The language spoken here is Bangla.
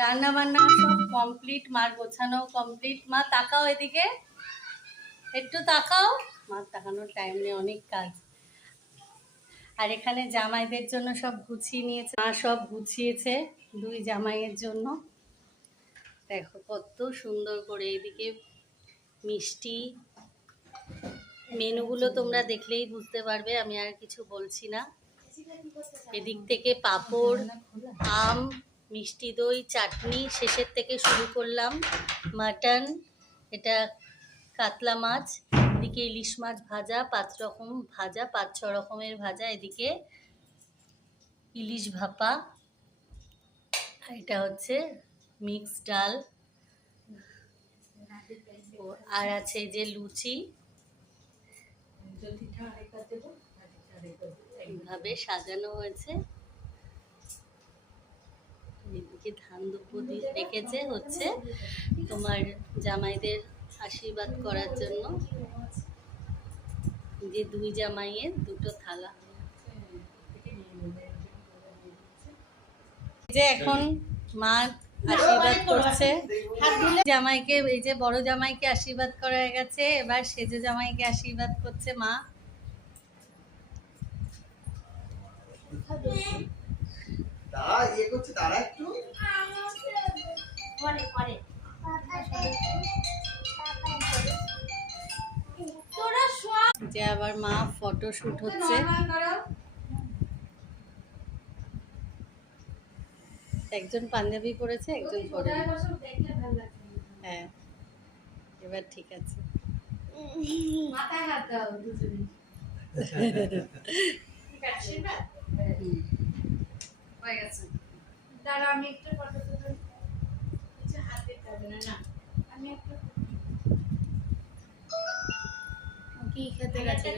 রান্না বান্না সব কমপ্লিট, মার গোছানো কমপ্লিট। মা তাকাও এদিকে, একটু তাকাও। মার তাকানোর টাইম নেই, অনেক কাজ। আর এখানে জামাইদের জন্য সব গুছিয়ে নিয়েছে, মা সব গুছিয়েছে দুই জামাইয়ের জন্য। দেখো কত সুন্দর করে। এদিকে মিষ্টি, মেনুগুলো তোমরা দেখলেই বুঝতে পারবে, আমি আর কিছু বলছি না। এদিক থেকে পাঁপড়, আম, মিষ্টি দই, চাটনি, শেষের থেকে শুরু করলাম মাটন, এটা কাতলা মাছ, এদিকে ইলিশ মাছ ভাজা, 5 রকম ভাজা, 5-6 রকমের ভাজা, এদিকে ইলিশ ভাপা, এটা হচ্ছে মিক্স ডাল, আর আছে যে লুচি। এইভাবে সাজানো হয়েছে। এদিকে ধান দুব্বো দিয়ে রেখেছে হচ্ছে তোমার জামাইদের আশীর্বাদ করার জন্য। যে দুই জামাইয়ের দুটো থালা। যে এখন মা আশীর্বাদ করছে জামাইকে, এই যে বড় জামাইকে আশীর্বাদ করা হয়ে গেছে, এবার সেজে জামাইকে আশীর্বাদ করছে মা। যে আবার মা ফটো শুট হচ্ছে। একজন পাঞ্জাবি পরেছে, একজন পরে। হ্যাঁ, এবার ঠিক আছে। মাথায় হাত দাও দুজনে। হয়ে গেছে। দাঁড়া আমি একটু ফটো তুলে কিছু হাত দিতে হবে না। আমি একটু কি খেতে গেছে।